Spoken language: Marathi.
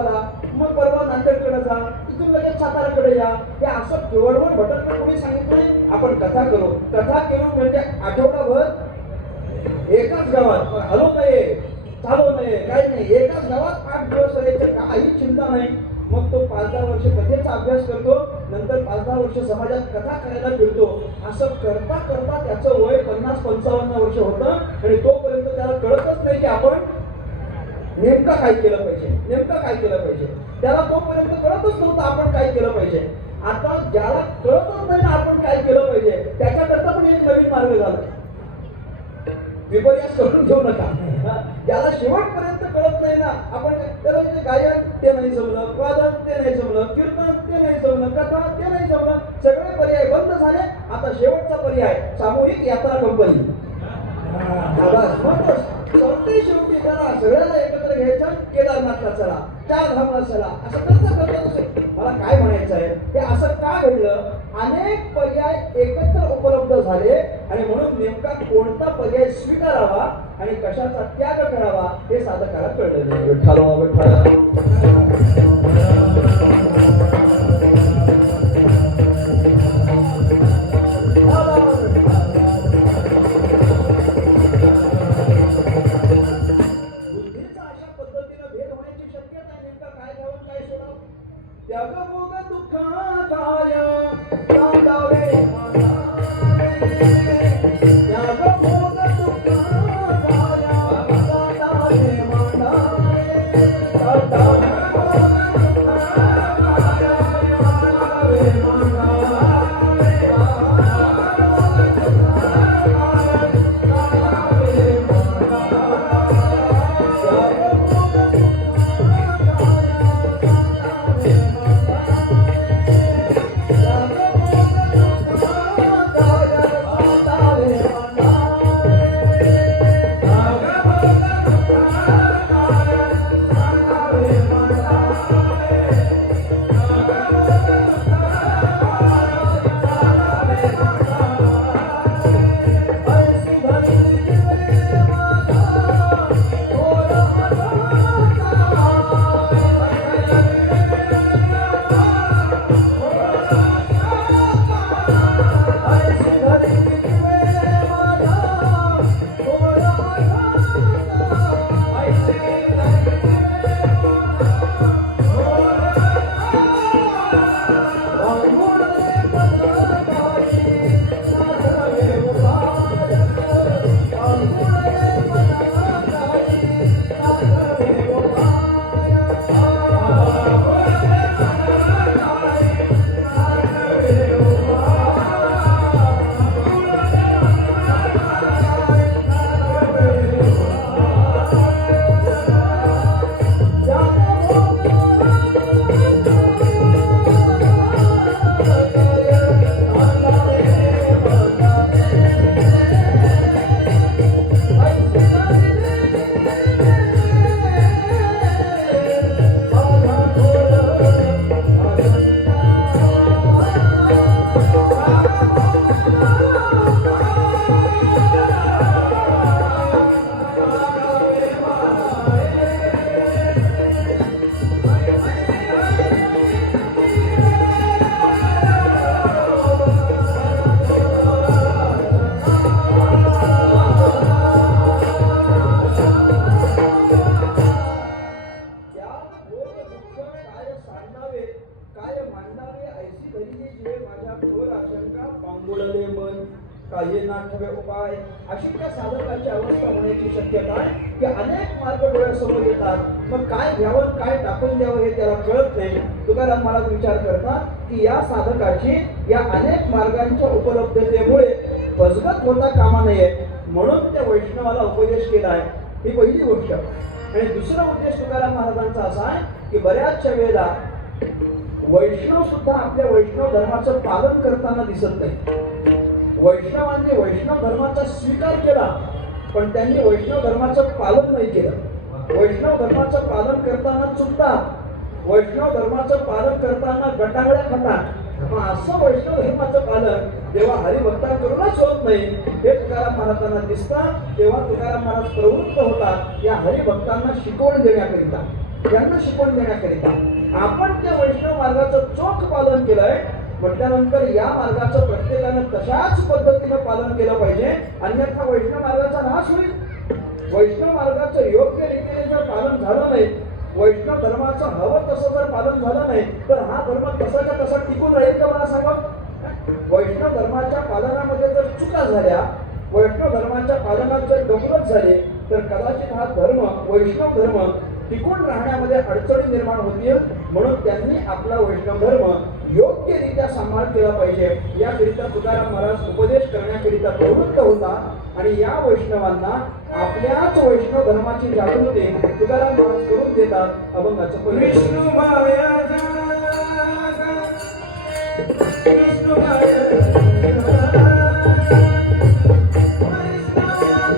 मग परवा नांदेडकडे जा, तिथून लगेच साताराकडे या. हे असं केवळवर भटकणं कोणी सांगितलंय? आपण कथा करू. कथा केलं म्हणजे आठवडाभर एकाच गावात हलू नये, चालू नये, काही नाही, एकाच गावात 8 दिवस राहायचं, काही चिंता नाही. मग तो 5-10 वर्ष कथेचा अभ्यास करतो, नंतर 5-10 वर्ष समाजात कथा करायला फिरतो. असं करता करता त्याचं वय 50-55 वर्ष होतं आणि तोपर्यंत त्याला कळतच नाही की आपण नेमकं काय केलं पाहिजे, नेमकं काय केलं पाहिजे. त्याला तोपर्यंत कळतच नव्हतं आपण काय केलं पाहिजे. आता ज्याला कळतच नाही ना आपण काय केलं पाहिजे, त्याच्याकरता पण एक नवीन मार्ग झाला. विपर्यास करून घेऊ नका. ज्याला शेवटपर्यंत कळत नाही ना आपण, त्याला गायन ते नाही जमलं, वादन ते नाही जमलं, कीर्तन ते नाही जमलं, कथा ते नाही जमलं, सगळे पर्याय बंद झाले. आता शेवटचा पर्याय सामूहिक यात्रा कंपनी. शेवटी त्याला सगळ्याला एकत्र घ्यायचं, केदारनाथला चला, 4 धामला चला, असं करता करता मला काय म्हणायचं आहे, हे असं का घडलं? अनेक पर्याय एकत्र उपलब्ध झाले आणि म्हणून नेमका कोणता पर्याय स्वीकारावा आणि कशाचा त्याग करावा हे साधकाला कळलं नाही. विठ्ठल विठ्ठल. काही नाठवे उपाय अशी त्या साधकाची अवस्था होण्याची शक्यता आहे की अनेक मार्ग डोळ्यासमोर येतात. मग काय घ्यावं काय टाकून द्यावं हे त्याला कळत नाही. तुकाराम महाराज विचार करतात की या साधकाची या अनेक मार्गांच्या उपलब्धतेमुळे फसगत होता कामा नये म्हणून त्या वैष्णवाला उपदेश केला आहे. ही पहिली गोष्ट. आणि दुसरा उद्देश तुकाराम महाराजांचा असा आहे की बऱ्याचशा वेळेला वैष्णव सुद्धा आपल्या वैष्णव धर्माचं पालन करताना दिसत नाही. वैष्णवांनी वैष्णव धर्माचा स्वीकार केला पण त्यांनी वैष्णव धर्माचं पालन नाही केलं. वैष्णव धर्माचं पालन करताना चुकतात, वैष्णव धर्माचं पालन करताना गटांगळ्या खातात. पण असं वैष्णव धर्माचं पालन जेव्हा हरिभक्तांकडूनच होत नाही हे तुकाराम महाराजांना दिसतं, तेव्हा तुकाराम महाराज प्रवृत्त होतात या हरिभक्तांना शिकवण देण्याकरिता. यांना शिकवण देण्याकरिता आपण त्या वैष्णव मार्गाचं चोख पालन केलंय म्हटल्यानंतर या मार्गाचं प्रत्येकानं तशाच पद्धतीनं पालन केलं पाहिजे, अन्यथा वैष्णव मार्गाचा नाश होईल. वैष्णव मार्गाचं योग्य रीतीने जर पालन झालं नाही, वैष्णव धर्माचं हवं तसं जर पालन झालं नाही, तर हा धर्म तसाच्या तसा टिकून राहील का मला सांगा. वैष्णव धर्माच्या पालनामध्ये जर चुका झाल्या, वैष्णव धर्माच्या पालनात जर गफलत झाली, तर कदाचित हा धर्म वैष्णव धर्म टिकून राहण्यामध्ये अडचणी निर्माण होतील. म्हणून त्यांनी आपला वैष्णव धर्म योग्यरित्या सांभाळ केला पाहिजे. याकरिता तुकाराम महाराज उपदेश करण्याकरिता प्रवृत्त होता आणि या वैष्णवांना आपल्याच वैष्णव धर्माची जागृती तुकाराम महाराज करून देतात. अभंगाचं विष्णू माया